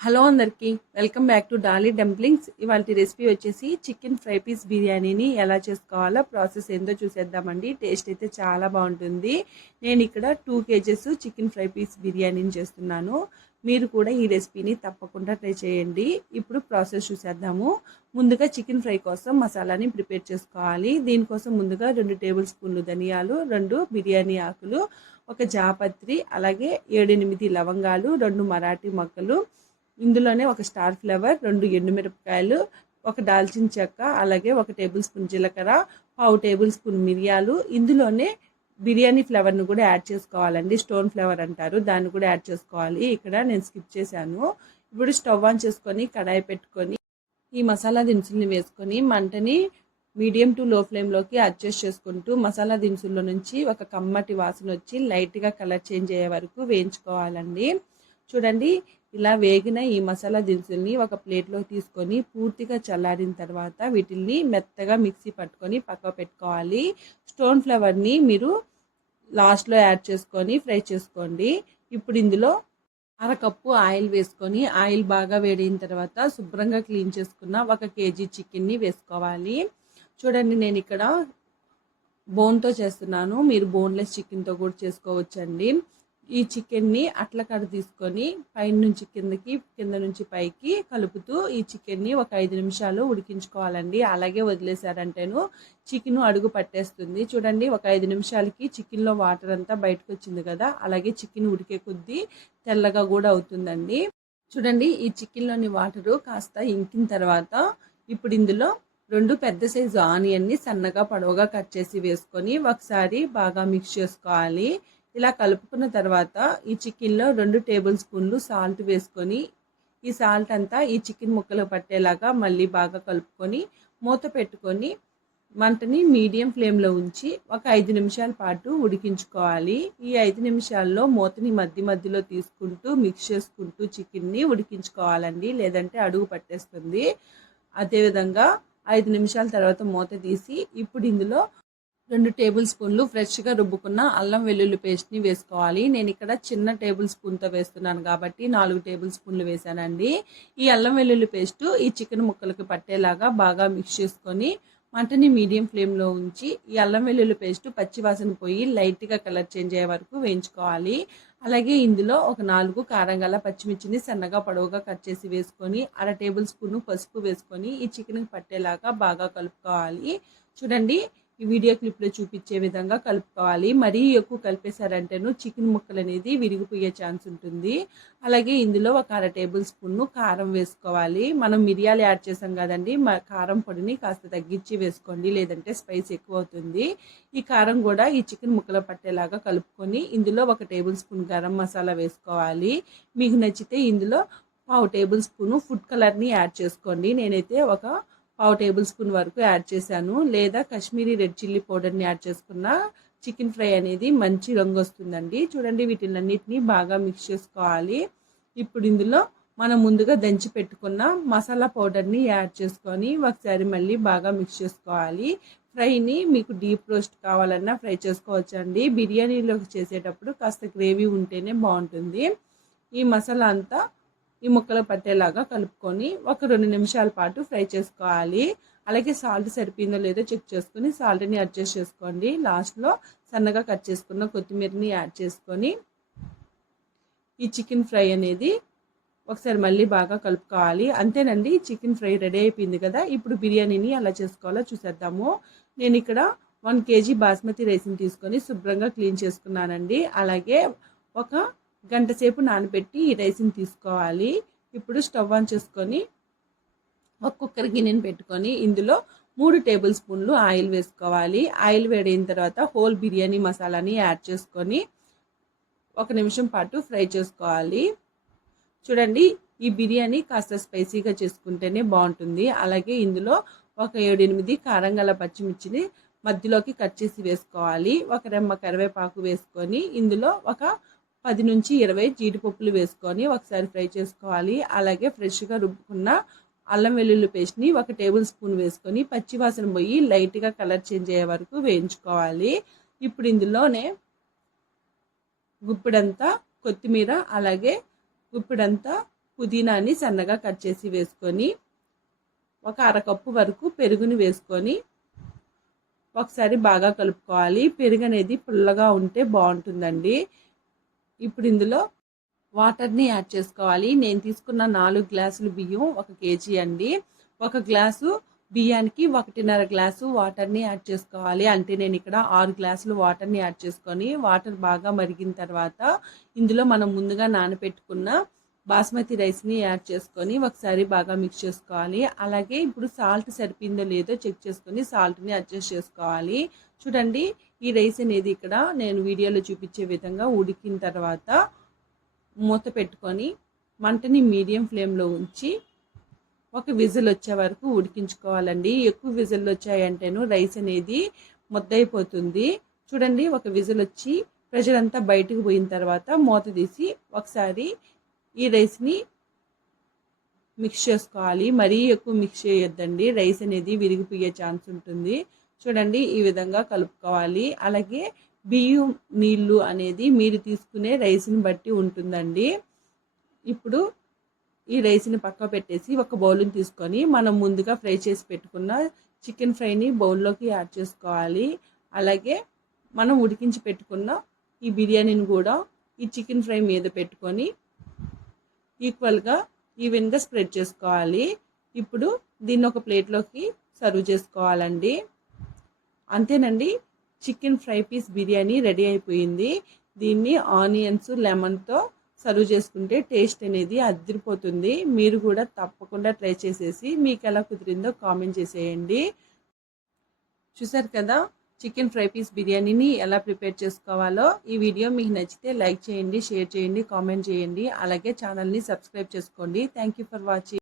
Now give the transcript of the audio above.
Hello అందరికీ welcome back to Dolly dumplings. ఇవాళ recipe వచ్చేసి చికెన్ ఫ్రై పీస్ బిర్యానీని ఎలా చేసుకోవాలో ప్రాసెస్ ఏందో చూసేద్దామండి. టేస్ట్ అయితే చాలా బాగుంటుంది. నేను ఇక్కడ two kgs chicken fry piece బిర్యానీని చేస్తున్నాను. మీరు కూడా ఈ రెసిపీని తప్పకుండా ట్రై చేయండి. ఇప్పుడు ప్రాసెస్ చూసేద్దాము. ముందుగా చికెన్ ఫ్రై కోసం మసాలాని ప్రిపేర్ చేసుకోవాలి. దీనికోసం ముందుగా రెండు టేబుల్ స్పూన్లు ధనియాలు రెండు బిర్యానీ ఆకులు ఒక జాపత్రి అలాగే ఏడెనిమిది లవంగాలు రెండు మరాఠీ మొక్కలు ఇందులోనే ఒక స్టార్ ఫ్లేవర్ రెండు ఎండుమిరపకాయలు ఒక దాల్చిన చెక్క అలాగే ఒక టేబుల్ స్పూన్ జీలకర్ర పావు టేబుల్ స్పూన్ మిరియాలు. ఇందులోనే బిర్యానీ ఫ్లేవర్ను కూడా యాడ్ చేసుకోవాలండి. స్టోన్ ఫ్లేవర్ అంటారు. దాన్ని కూడా యాడ్ చేసుకోవాలి. ఇక్కడ నేను స్కిప్ చేశాను. ఇప్పుడు స్టవ్ ఆన్ చేసుకొని కడాయి పెట్టుకొని ఈ మసాలా దినుసుల్ని వేసుకొని మంటని మీడియం టు లో ఫ్లేమ్లోకి అడ్జస్ట్ చేసుకుంటూ మసాలా దినుసుల్లో నుంచి ఒక కమ్మటి వాసన వచ్చి లైట్గా కలర్ చేంజ్ అయ్యే వరకు వేయించుకోవాలండి. చూడండి ఇలా వేగిన ఈ మసాలా దినుసుల్ని ఒక ప్లేట్లో తీసుకొని పూర్తిగా చల్లారిన తర్వాత వీటిల్ని మెత్తగా మిక్సీ పట్టుకొని పక్క పెట్టుకోవాలి. స్టోన్ ఫ్లవర్ని మీరు లాస్ట్లో యాడ్ చేసుకొని ఫ్రై చేసుకోండి. ఇప్పుడు ఇందులో అరకప్పు ఆయిల్ వేసుకొని ఆయిల్ బాగా వేడిన తర్వాత శుభ్రంగా క్లీన్ చేసుకున్న ఒక కేజీ చికెన్ని వేసుకోవాలి. చూడండి నేను ఇక్కడ బోన్తో చేస్తున్నాను. మీరు బోన్లెస్ చికెన్తో కూడా చేసుకోవచ్చండి. ఈ చికెన్ని అట్ల కడ తీసుకొని పైన నుంచి కిందకి కింద నుంచి పైకి కలుపుతూ ఈ చికెన్ని ఒక ఐదు నిమిషాలు ఉడికించుకోవాలండి. అలాగే వదిలేశారంటేను చికెన్ అడుగు పట్టేస్తుంది. చూడండి ఒక ఐదు నిమిషాలకి చికెన్లో వాటర్ అంతా బయటకు వచ్చింది కదా అలాగే చికెన్ ఉడికే కొద్దీ తెల్లగా కూడా అవుతుందండి. చూడండి ఈ చికెన్లోని వాటరు కాస్త ఇంకిన తర్వాత ఇప్పుడు ఇందులో రెండు పెద్ద సైజు ఆనియన్ని సన్నగా పొడవుగా కట్ చేసి వేసుకొని ఒకసారి బాగా మిక్స్ చేసుకోవాలి. ఇలా కలుపుకున్న తర్వాత ఈ చికెన్లో రెండు టేబుల్ స్పూన్లు సాల్ట్ వేసుకొని ఈ సాల్ట్ అంతా ఈ చికెన్ ముక్కలు పట్టేలాగా మళ్ళీ బాగా కలుపుకొని మూత పెట్టుకొని మంటని మీడియం ఫ్లేమ్లో ఉంచి ఒక ఐదు నిమిషాల పాటు ఉడికించుకోవాలి. ఈ ఐదు నిమిషాల్లో మూతని మధ్య మధ్యలో తీసుకుంటూ మిక్స్ చేసుకుంటూ చికెన్ని ఉడికించుకోవాలండి. లేదంటే అడుగు పట్టేస్తుంది. అదేవిధంగా ఐదు నిమిషాల తర్వాత మూత తీసి ఇప్పుడు ఇందులో రెండు టేబుల్ స్పూన్లు ఫ్రెష్గా రుబ్బుకున్న అల్లం వెల్లుల్లి పేస్ట్ని వేసుకోవాలి. నేను ఇక్కడ చిన్న టేబుల్ స్పూన్తో వేస్తున్నాను కాబట్టి నాలుగు టేబుల్ స్పూన్లు వేసానండి ఈ అల్లం వెల్లుల్లి పేస్ట్ ఈ చికెన్ ముక్కలకు పట్టేలాగా బాగా మిక్స్ చేసుకొని మంటని మీడియం ఫ్లేమ్లో ఉంచి ఈ అల్లం వెల్లుల్లి పేస్ట్ పచ్చివాసన పోయి లైట్గా కలర్ చేంజ్ అయ్యే వరకు వేయించుకోవాలి. అలాగే ఇందులో ఒక నాలుగు కారం గల పచ్చిమిర్చిని సన్నగా పొడవుగా కట్ చేసి వేసుకొని అర టేబుల్ స్పూన్ పసుపు వేసుకొని ఈ చికెన్కి పట్టేలాగా బాగా కలుపుకోవాలి. చూడండి ఈ వీడియో క్లిప్లో చూపించే విధంగా కలుపుకోవాలి. మరీ ఎక్కువ కలిపేశారంటేను చికెన్ ముక్కలు అనేది విరిగిపోయే ఛాన్స్ ఉంటుంది. అలాగే ఇందులో ఒక అర టేబుల్ స్పూన్ కారం వేసుకోవాలి. మనం మిరియాలు యాడ్ చేసాం కదండి కారం పొడిని కాస్త తగ్గించి వేసుకోండి లేదంటే స్పైస్ ఎక్కువ అవుతుంది. ఈ కారం కూడా ఈ చికెన్ ముక్కలు పట్టేలాగా కలుపుకొని ఇందులో ఒక టేబుల్ స్పూన్ గరం మసాలా వేసుకోవాలి. మీకు నచ్చితే ఇందులో పావు టేబుల్ స్పూన్ ఫుడ్ కలర్ని యాడ్ చేసుకోండి. నేనైతే ఒక పావు టేబుల్ స్పూన్ వరకు యాడ్ చేశాను. లేదా కాశ్మీరీ రెడ్ చిల్లీ పౌడర్ని యాడ్ చేసుకున్న చికెన్ ఫ్రై అనేది మంచి రంగు వస్తుందండి. చూడండి వీటినన్నిటిని బాగా మిక్స్ చేసుకోవాలి. ఇప్పుడు ఇందులో మనం ముందుగా దంచి పెట్టుకున్న మసాలా పౌడర్ని యాడ్ చేసుకొని ఒకసారి మళ్ళీ బాగా మిక్స్ చేసుకోవాలి. ఫ్రైని మీకు డీప్ రోస్ట్ కావాలన్నా ఫ్రై చేసుకోవచ్చండి. బిర్యానీలోకి చేసేటప్పుడు కాస్త గ్రేవీ ఉంటేనే బాగుంటుంది. ఈ మసాలా అంతా ఈ ముక్కలు పట్టేలాగా కలుపుకొని ఒక రెండు నిమిషాల పాటు ఫ్రై చేసుకోవాలి. అలాగే సాల్ట్ సరిపోయిందో లేదో చెక్ చేసుకొని సాల్ట్ని అడ్జస్ట్ చేసుకోండి. లాస్ట్లో సన్నగా కట్ చేసుకున్న కొత్తిమీరని యాడ్ చేసుకొని ఈ చికెన్ ఫ్రై అనేది ఒకసారి మళ్ళీ బాగా కలుపుకోవాలి. అంతేనండి చికెన్ ఫ్రై రెడీ అయిపోయింది కదా. ఇప్పుడు బిర్యానీని ఎలా చేసుకోవాలో చూసేద్దాము. నేను ఇక్కడ వన్ కేజీ బాస్మతి రైస్ని తీసుకొని శుభ్రంగా క్లీన్ చేసుకున్నానండి. అలాగే ఒక గంట సేపు నానబెట్టి ఈ రైస్ని తీసుకోవాలి. ఇప్పుడు స్టవ్ ఆన్ చేసుకొని ఒక కుక్కర్ గిన్నెని పెట్టుకొని ఇందులో మూడు టేబుల్ స్పూన్లు ఆయిల్ వేసుకోవాలి. ఆయిల్ వేడైన తర్వాత హోల్ బిర్యానీ మసాలాని యాడ్ చేసుకొని ఒక నిమిషం పాటు ఫ్రై చేసుకోవాలి. చూడండి ఈ బిర్యానీ కాస్త స్పైసీగా చేసుకుంటేనే బాగుంటుంది. అలాగే ఇందులో ఒక ఏడెనిమిది కారంగల కారం గల పచ్చిమిర్చిని మధ్యలోకి కట్ చేసి వేసుకోవాలి. ఒక రెమ్మ కరివేపాకు వేసుకొని ఇందులో ఒక పది నుంచి ఇరవై జీడిపప్పులు వేసుకొని ఒకసారి ఫ్రై చేసుకోవాలి. అలాగే ఫ్రెష్గా రుబ్బుకున్న అల్లం వెల్లుల్లి పేస్ట్ని ఒక టేబుల్ స్పూన్ వేసుకొని పచ్చివాసన పోయి లైట్గా కలర్ చేంజ్ అయ్యే వరకు వేయించుకోవాలి. ఇప్పుడు ఇందులోనే గుప్పిడంతా కొత్తిమీర అలాగే గుప్పిడంతా పుదీనాని సన్నగా కట్ చేసి వేసుకొని ఒక అరకప్పు వరకు పెరుగుని వేసుకొని ఒకసారి బాగా కలుపుకోవాలి. పెరుగు అనేది పుల్లగా ఉంటే బాగుంటుందండి. ఇప్పుడు ఇందులో వాటర్ని యాడ్ చేసుకోవాలి. నేను తీసుకున్న నాలుగు గ్లాసులు బియ్యం ఒక కేజీ అండి. ఒక గ్లాసు బియ్యానికి ఒకటిన్నర గ్లాసు వాటర్ని యాడ్ చేసుకోవాలి. అంటే నేను ఇక్కడ ఆరు గ్లాసులు వాటర్ని యాడ్ చేసుకొని వాటర్ బాగా మరిగిన తర్వాత ఇందులో మనం ముందుగా నానబెట్టుకున్న బాస్మతి రైస్ని యాడ్ చేసుకొని ఒకసారి బాగా మిక్స్ చేసుకోవాలి. అలాగే ఇప్పుడు సాల్ట్ సరిపోయిందో లేదో చెక్ చేసుకొని సాల్ట్ని అడ్జస్ట్ చేసుకోవాలి. చూడండి ఈ రైస్ అనేది ఇక్కడ నేను వీడియోలో చూపించే విధంగా ఉడికిన తర్వాత మూత పెట్టుకొని మంటని మీడియం ఫ్లేమ్లో ఉంచి ఒక విజిల్ వచ్చే వరకు ఉడికించుకోవాలండి. ఎక్కువ విజిల్ వచ్చాయంటేను రైస్ అనేది ముద్దయిపోతుంది. చూడండి ఒక విజిల్ వచ్చి ప్రెషర్ అంతా బయటకు పోయిన తర్వాత మూత తీసి ఒకసారి ఈ రైస్ని మిక్స్ చేసుకోవాలి. మరీ ఎక్కువ మిక్స్ చేయొద్దండి. రైస్ అనేది విరిగిపోయే ఛాన్స్ ఉంటుంది. చూడండి ఈ విధంగా కలుపుకోవాలి. అలాగే బియ్యం నీళ్ళు అనేది మీరు తీసుకునే రైస్ని బట్టి ఉంటుందండి. ఇప్పుడు ఈ రైస్ని పక్క పెట్టేసి ఒక బౌల్ని తీసుకొని మనం ముందుగా ఫ్రై చేసి పెట్టుకున్న చికెన్ ఫ్రైని బౌల్లోకి యాడ్ చేసుకోవాలి. అలాగే మనం ఉడికించి పెట్టుకున్న ఈ బిర్యానీని కూడా ఈ చికెన్ ఫ్రై మీద పెట్టుకొని ఈక్వల్గా ఈవెన్గా స్ప్రెడ్ చేసుకోవాలి. ఇప్పుడు దీన్ని ఒక ప్లేట్లోకి సర్వ్ చేసుకోవాలండి. అంతేనండి chicken fry piece biryani ready అయిపోయింది. దీన్ని ఆనియన్స్ లెమన్తో సర్వ్ చేసుకుంటే టేస్ట్ అనేది అదిరిపోతుంది. మీరు కూడా తప్పకుండా ట్రై చేసేసి మీకు ఎలా కుదిరిందో కామెంట్ చేసేయండి. చూసారు కదా చికెన్ ఫ్రై పీస్ బిర్యానీని ఎలా ప్రిపేర్ చేసుకోవాలో ఈ వీడియో మీకు నచ్చితే లైక్ చేయండి షేర్ చేయండి కామెంట్ చేయండి. అలాగే ఛానల్ని సబ్స్క్రైబ్ చేసుకోండి. Thank for watching